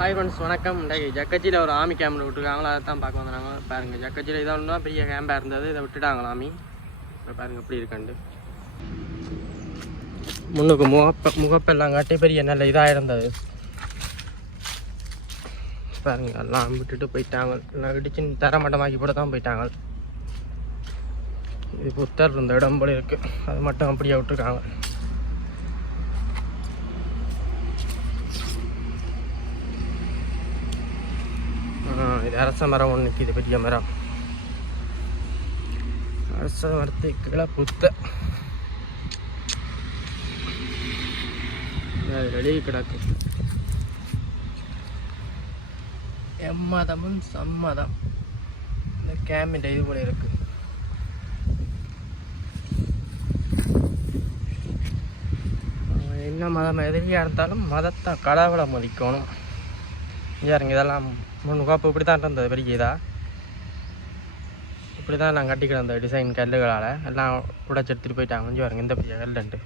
Hi friends, வணக்கம். இன்றைக்கு ஜக்கச்சியில் ஒரு ஆமி கேம்பில் விட்டுருக்காங்களா, அதை தான் பார்க்க வந்தாங்க. பாருங்கள், ஜக்கச்சியில் இதை ஒன்று தான் பெரிய கேம்பாக இருந்தது, இதை விட்டுட்டாங்களா ஆமி. இப்போ பாருங்கள் எப்படி இருக்காண்டு. முன்னுக்கு முகப்பெல்லாம் காட்டி பெரிய நல்ல இதாக இருந்தது. பாருங்கள், எல்லாம் விட்டுட்டு போயிட்டாங்க. எல்லாம் இடிச்சு தரமட்டமாக்கி போட தான் போயிட்டாங்க. இது புத்தர் இருந்த இடம் போல இருக்குது, அது மட்டும் அப்படியே விட்டுருக்காங்க. இது அரச மரம் ஒன்று நிற்கிது, பெரிய மரம். அரச மரத்துக்குள்ள புத்த வெளியே கிடக்கு. எம்மதமும் சம்மதம் இந்த கேம்பின் இது போல இருக்கு. என்ன மதம் எதிரியாக இருந்தாலும் மதத்தை கடவுளை மதிக்கணும். யாருங்க இதெல்லாம் முன்னுக்காப்பு இப்படி தான் இருந்தது, பெரிய இதா இப்படி தான் நான் கட்டிக்கிறேன். அந்த டிசைன் கல்லுகளால் எல்லாம் உடைச்சி எடுத்துகிட்டு போயிட்டாங்க. கொஞ்சம் பாருங்க, இந்த பெரிய கல்லுண்டு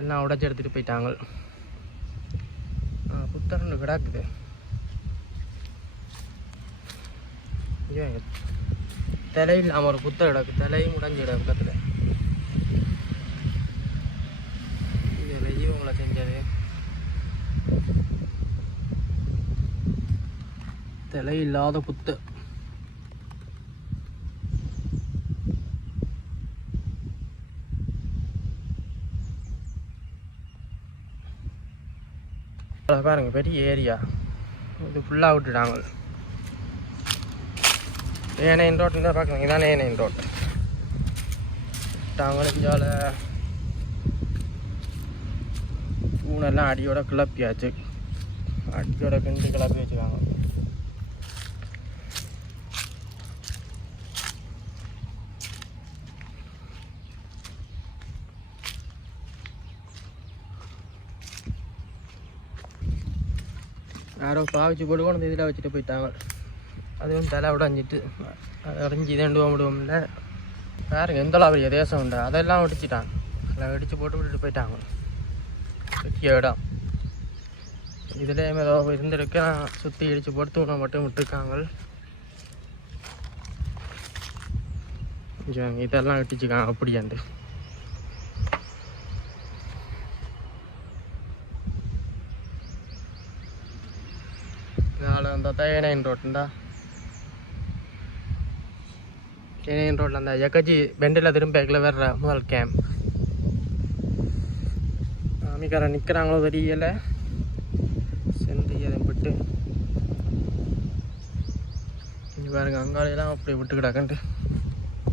எல்லாம் உடைச்சி எடுத்துகிட்டு போயிட்டாங்க. புத்தரண்டு கிடக்குது. தலை இல்லாமல் ஒரு புத்தர் கிடக்கு, தலையும் உடைஞ்சி கிடக்கு பக்கத்தில். இதில் ஜீவங்களை செஞ்சது தலை இல்லாத புத்து. பாருங்க, பெரிய ஏரியா இது ஃபுல்லாக விட்டுட்டாங்க. ஏனையின் ரோட்டு தான் பார்க்குறீங்க, இதானே ஏனையின் ரோட்டு விட்டாங்க. இஞ்சால பூனெல்லாம் அடியோட கிளப்பியாச்சு, அடியோட கிண்டு கிளப்பி வச்சுக்காங்க. யாரோ பாவிச்சு போட்டு கொண்டு இதில் வச்சுட்டு போயிட்டாங்க. அதுவும் தலை உடஞ்சிட்டு உடஞ்சி இதண்டு விடுவோம்ல. பாருங்க எந்தளவு பெரிய தேசம் உண்டு, அதெல்லாம் வெடிச்சிட்டாங்க. அதில் வெடிச்சு போட்டு விட்டுட்டு போயிட்டாங்க. பெரிய இடம் இதில் ஏதோ இருந்திருக்கு, சுற்றி இடித்து போட்டு தூணை மட்டும் விட்டுருக்காங்க. இதெல்லாம் வெட்டிச்சுக்காங்க அப்படியாண்டு. அந்த ஏனையின் ரோட்டுண்டா, ஏனையின் ரோட்டில் அந்த ஜக்கச்சி பெண்டில் திரும்ப வர்ற முதல் கேம்ப். ஆமிக்காரன் நிற்கிறாங்களோ தெரியலை, செந்து எதும்பிட்டு இங்கே பாருங்க. அங்காலையெல்லாம் அப்படி விட்டு கிடக்குன்ட்டு.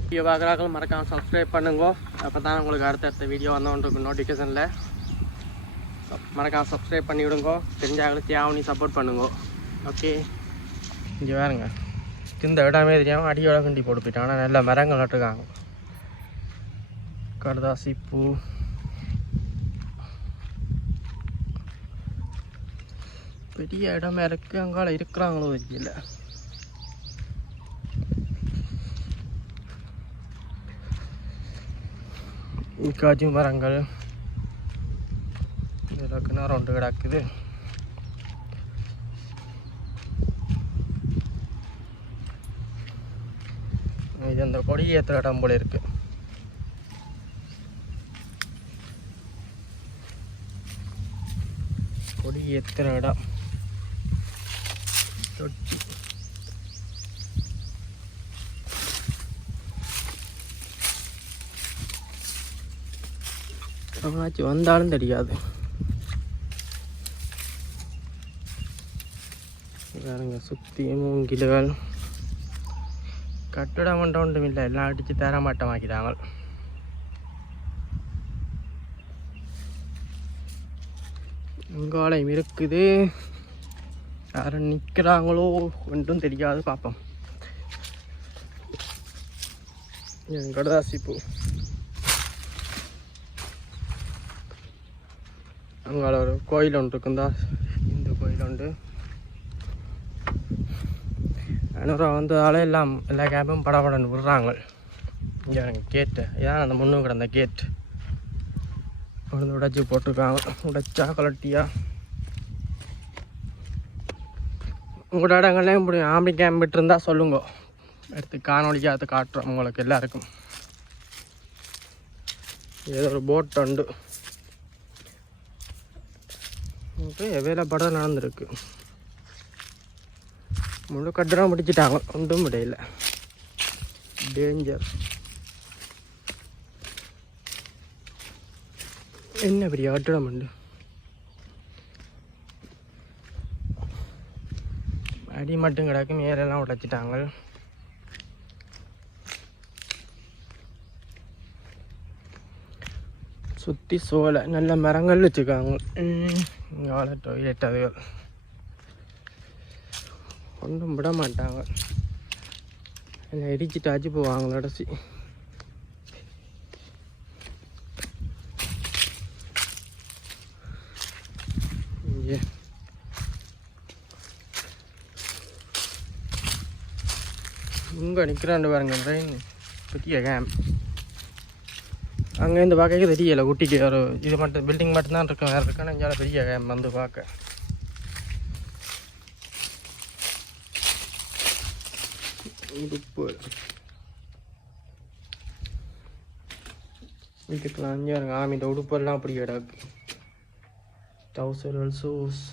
வீடியோ பார்க்குறாங்களும் மறக்காமல் சப்ஸ்கிரைப் பண்ணுங்க. அப்போ தான் உங்களுக்கு அடுத்தடுத்த வீடியோ வந்தோன்றிருக்கு நோட்டிஃபிகேஷனில். மறக்காமல் சப்ஸ்கிரைப் பண்ணி விடுங்க. தெரிஞ்சாங்களுக்கு தேவனி சப்போர்ட் பண்ணுங்க. ஓகே, இங்கே வேறுங்க, இந்த இடமே தெரியாமல் அடியோட கிண்டி போட்டு போயிட்டாங்க. ஆனால் நல்ல மரங்கள் நட்டுருக்காங்க. கடுதாசி பூ, பெரிய இடமே இருக்குது. அங்கால இருக்கிறாங்களோ தெரியல. காஜு மரங்கள் இதில் கிணறு ஒன்று கிடக்குது. இது அந்த கொடி ஏற்றுற இடம் போல இருக்கு. கொடி ஏற்றுற இடம் அவனாச்சும் வந்தாலும் தெரியாது. பாருங்க, சுற்றி மூங்கில்கள், கட்டிடம் ஒன்றும் ஒன்றும் இல்லை, எல்லாம் அடித்து தரமாட்டம் ஆக்கிட்டாங்க. அங்காலையும் இருக்குது, யாரும் நிற்கிறாங்களோ ஒன்றும் தெரியாது. பார்ப்போம். கடுதாசி பூ, அங்கால ஒரு கோயில் ஒன்று இருக்குந்தா, இந்து கோயில் ஒன்று. ஐநூறுரூவா வந்ததால எல்லா கேம்பும் படப்படன்னு விடுறாங்க. இங்கே கேட்டு இதான் அந்த முன்னு கிடந்த கேட் உடச்சி போட்டிருக்காங்க. உடைச்சா கலட்டியா உங்களோட இடங்கள்லேயும் இப்படி ஆம்பி கேம்ப் விட்டுருந்தா சொல்லுங்க, எடுத்து காணொலிக்கு அதை காட்டுறோம் உங்களுக்கு எல்லாருக்கும். ஏதோ ஒரு போட் உண்டு வேலைப்பாடாக நடந்துருக்கு. முழு கட்டுறம் முடிச்சிட்டாங்க, ஒன்றும் விடையில. டேஞ்சர். என்ன பெரிய கட்டிடம் உண்டு. அடி மட்டும் கிடக்கு, மேலெல்லாம் உடைச்சிட்டாங்க. சுற்றி சோலை நல்ல மரங்கள் வச்சுருக்காங்க. இங்கே டொய்லெட் அதுகள் ஒன்றும் விட மாட்டாங்க, எல்லாம் இடிச்சிட்டாச்சு போவாங்க கடைசி. இங்கே இங்கே நிற்கிறாண்டு பாருங்க ட்ரெயின், பெரிய கேம்ப். அங்கேருந்து பார்க்க தெரியலை, குட்டிக்கு ஒரு இது மட்டும் பில்டிங் மட்டும்தான் இருக்கும், வேறு இருக்குன்னு இங்கே பெரிய கேம்ப் வந்து பார்க்க. உடுப்பு வீட்டுக்கெலாம் அங்கே இருங்க. ஆமிட்ட உடுப்பெல்லாம் அப்படி கிடக்கு. டவுசர் ஷூஸ்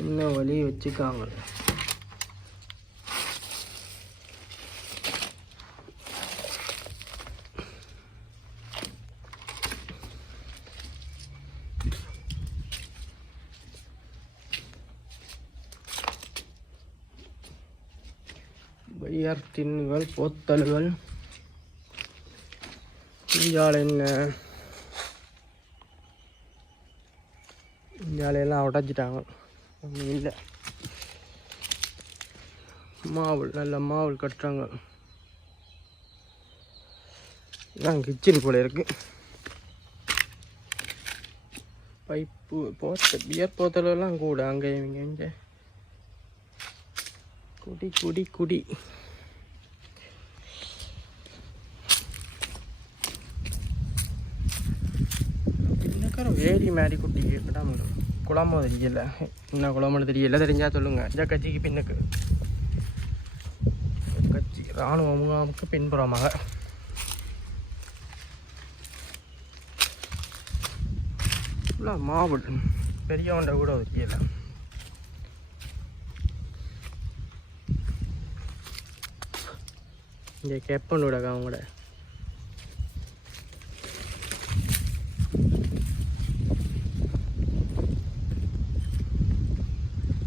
என்ன வழி வச்சுக்காங்க. பையர் டின்னுகள், போத்தல்கள். இஞ்சாலை என்ன இஞ்சாலையெல்லாம் உடைச்சிட்டாங்க, ஒன்றும் இல்லை. மாவுள் நல்ல மாவுள் கட்டுறாங்க. இதான் கிச்சன் போல இருக்கு. பைப்பு பியர் போத்தலெல்லாம் கூட அங்கே இவங்க இங்கே குடி குடி குடி. பின்னக்கார வேரி மாதிரி குட்டி கிடாம குளமோ தெரியல, என்ன குளம்னு தெரியல, தெரிஞ்சா சொல்லுங்க. இந்த கட்சிக்கு பின்னுக்கு கட்சி இராணுவ முகாமுக்கு பின்புறமாக மாவுள் பெரியவண்ட கூட தெரியல. இங்கே கெப்பன் விடக்கா அவங்களோட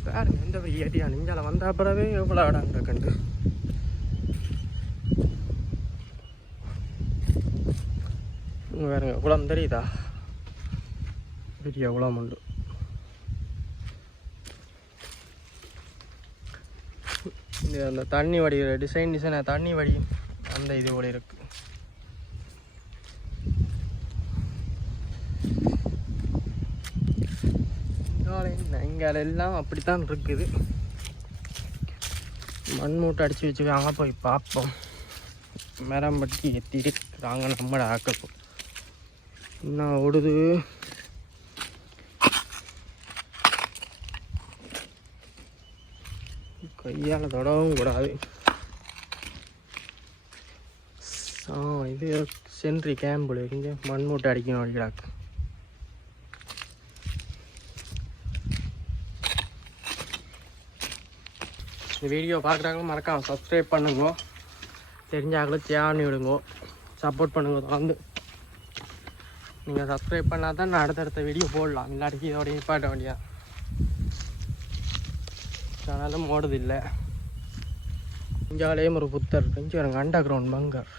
பாருங்க எந்த ஒரு ஏரியா. நெஞ்சால வந்த அப்புறவே எவ்வளோ இடம் கிடக்குண்டு. வேறுங்க குளம் தெரியுதா, பெரிய குளம் உண்டு. இந்த அந்த தண்ணி வடி டிசைனாக தண்ணி வடி அந்த இது கூட இருக்கு. இங்கே எல்லாம் அப்படித்தான் இருக்குது. மண் மூட்டை அடித்து வச்சுக்காங்க, போய் பார்ப்போம். மரம் பட்டி எத்திருக்கிறாங்க நம்மளை ஆக்கப்போம். என்ன ஓடுது, கையால் தொடவும் கூடாது. இது சென்ட்ரி கேம்பில் இங்கே மண் மூட்டை அடிக்கணும் அடிக்கிறாக்கு. இந்த வீடியோ பார்க்குறாங்க மறக்காம சப்ஸ்கிரைப் பண்ணுங்க, தெரிஞ்சாங்களும் தேவை விடுங்க, சப்போர்ட் பண்ணுங்க. தொடர்ந்து நீங்கள் சப்ஸ்கிரைப் பண்ணால் தான் நான் அடுத்தடுத்த வீடியோ போடலாம், இல்லாட்டிக்கு இதோட நிப்பாட்ட வேண்டியா. சேனலும் ஓடுதில்லை. இஞ்சாலேயும் ஒரு புத்தர் இங்கே பாருங்க, underground bunker.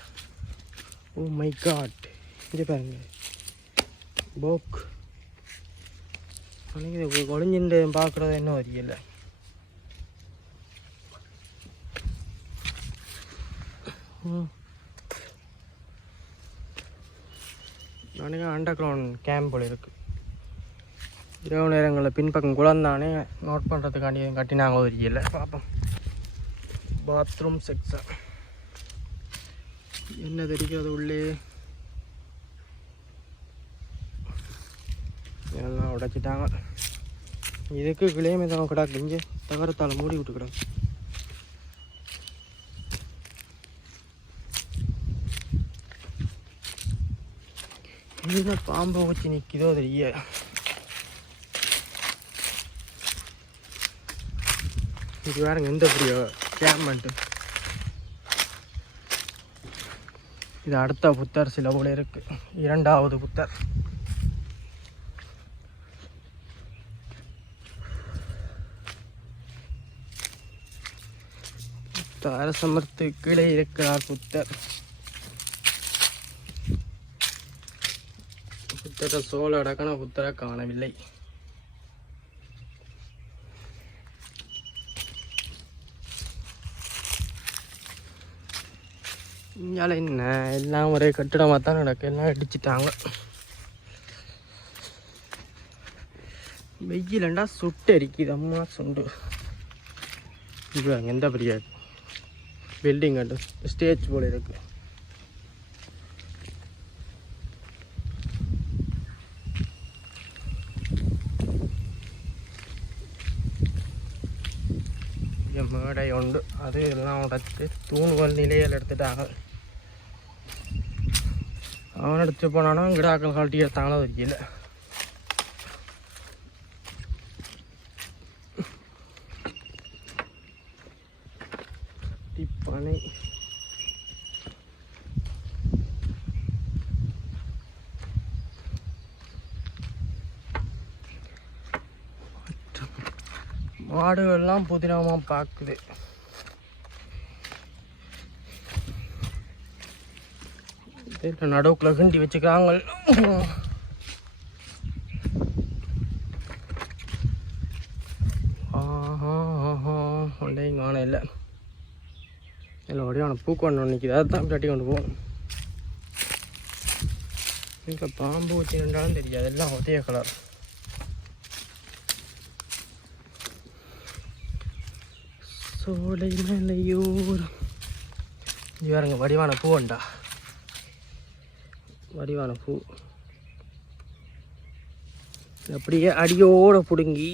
Oh my god, இங்கே பாருங்க போக். அன்றைக்கி இது ஒளிஞ்சிட்டு பார்க்குறது இன்னும் தெரியல. அன்றைக்கி அண்டர் கிரவுண்ட் கேம்ப் போல் இருக்குது. இரவு நேரங்களில் பின்பக்கம் குளந்தானே நோட் பண்ணுறதுக்காண்டி கட்டினாங்களோ தெரியல, பார்ப்போம். பாத்ரூம் செக்ஷன் என்ன தெரிக்கிறது உள்ளே எல்லாம் உடைச்சிட்டாங்க. இதுக்கு கிளையுமே தான் கிடாக்கு இங்கே தகரத்தால் மூடி விட்டுக்கிடாங்க. என்ன பாம்பை வச்சு நிற்கிதோ தெரிய. இது வேறுங்க எந்த பெரிய கேம்மெண்ட்டு. இது அடுத்த புத்தர் சில போல இருக்கு. 2வது புத்தர். அரசமர்த்து கீழே இருக்கிறார் புத்தர். புத்தரை சோழ அடக்கன புத்தரை காணவில்லை. இங்கால என்ன எல்லாம் ஒரே கட்டிடமாக தான் நடக்கு. எல்லாம் அடிச்சிட்டாங்க. வெயிலண்டா சுட்டு அரிக்குது அம்மா சுண்டு. இது எந்த பெரிய பில்டிங் கண்டு ஸ்டேஜ் போல இருக்கு. மேடை உண்டு. அது எல்லாம் உடைச்சு தூண்கள் நிலையில் எடுத்துட்டாங்க. அவன் எடுத்து போனானா கிடாக்கள் கழட்டி எடுத்தாங்களோ தெரியல. டிப்பனை மாடுகள்லாம் புதினமாக பார்க்குது. நடுவுக்குள்ள கிண்டி வச்சுக்கிறாங்க. ஒன்றையும் காண இல்லை. இல்லை ஒடியான பூக்கொண்டு நிற்கிது. அதை தான் கட்டி கொண்டு போவோம். இங்கே பாம்பு வச்சு நின்றாலும் தெரியாது. எல்லாம் ஒரே கலர். சோலை மலையூர். இது வேறுங்க வடிவான பூவண்டா. வடிவான பூ அப்படியே அடியோட பிடுங்கி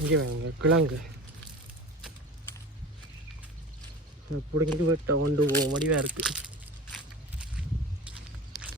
இங்கே வேணுங்க கிழங்கு பிடுங்கிட்டு வெட்ட கொண்டு போவோம். வடிவாக இருக்குது.